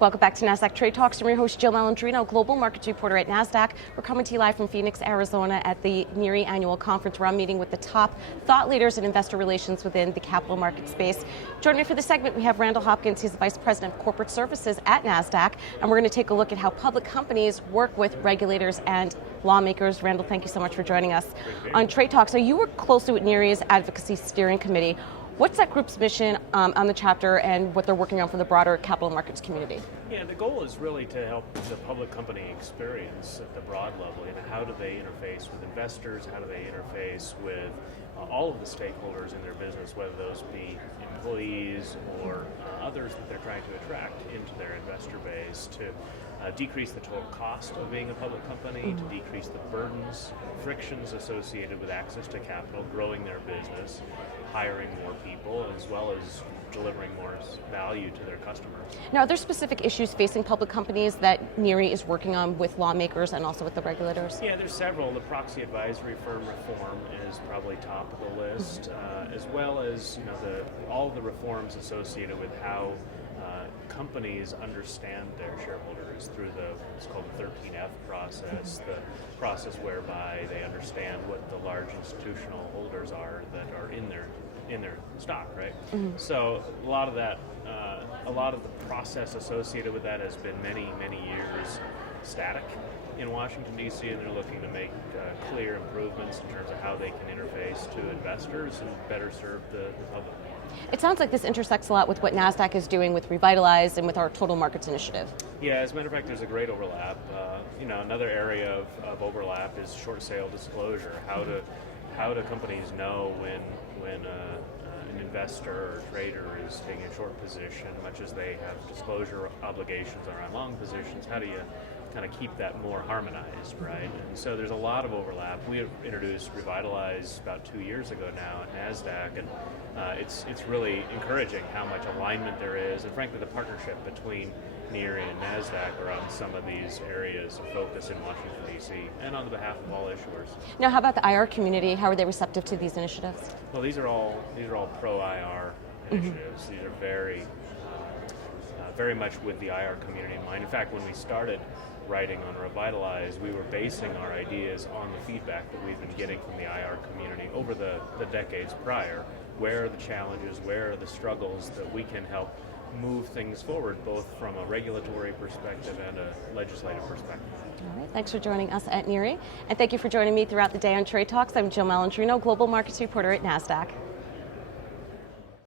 Welcome back to Nasdaq Trade Talks. I'm your host, Jill Malandrino, Global Markets Reporter at Nasdaq. We're coming to you live from Phoenix, Arizona at the Nereus Annual Conference, where I'm meeting with the top thought leaders in investor relations within the capital market space. Joining me for the segment, we have Randall Hopkins. He's the Vice President of Corporate Services at Nasdaq, and we're going to take a look at how public companies work with regulators and lawmakers. Randall, thank you so much for joining us on Trade Talks. So you work closely with Nereus Advocacy Steering Committee. What's that group's mission on the chapter and what they're working on for the broader capital markets community? Yeah, the goal is really to help the public company experience at the broad level. How do they interface with investors? How do they interface with all of the stakeholders in their business, whether those be employees or others that they're trying to attract into their investor base, to decrease the total cost of being a public company, to decrease the burdens, frictions associated with access to capital, growing their business, hiring more people, as well as delivering more value to their customers. Now, are there specific issues facing public companies that Nereus is working on with lawmakers and also with the regulators? Yeah, there's several. The proxy advisory firm reform is probably top of the list, as well as all of the reforms associated with how companies understand their shareholders through what's called the 13F process, the process whereby they understand what the large institutional holders are that are in their stock, right? So a lot of that, a lot of the process associated with that has been many years static in Washington, D.C., and they're looking to make clear improvements in terms of how they can interface to investors and better serve the public. It sounds like this intersects a lot with what Nasdaq is doing with Revitalize and with our Total Markets initiative. Yeah, as a matter of fact, there's a great overlap. Another area of overlap is short sale disclosure. How do companies know when an investor or trader is taking a short position, much as they have disclosure obligations around long positions? How do you kind of keep that more harmonized, right? And so there's a lot of overlap. We introduced Revitalize about 2 years ago now at Nasdaq, and it's really encouraging how much alignment there is, and frankly the partnership between Nereus and Nasdaq around some of these areas of focus in Washington, D.C., and on the behalf of all issuers. Now, how about the IR community? How are they receptive to these initiatives? Well, these are all pro-IR initiatives. These are very much with the IR community in mind. In fact, when we started writing on Revitalize, we were basing our ideas on the feedback that we've been getting from the IR community over the decades prior. Where are the challenges, where are the struggles that we can help move things forward, both from a regulatory perspective and a legislative perspective. All right, thanks for joining us at Nereus, and thank you for joining me throughout the day on Trade Talks. I'm Jill Malandrino, Global Markets Reporter at Nasdaq.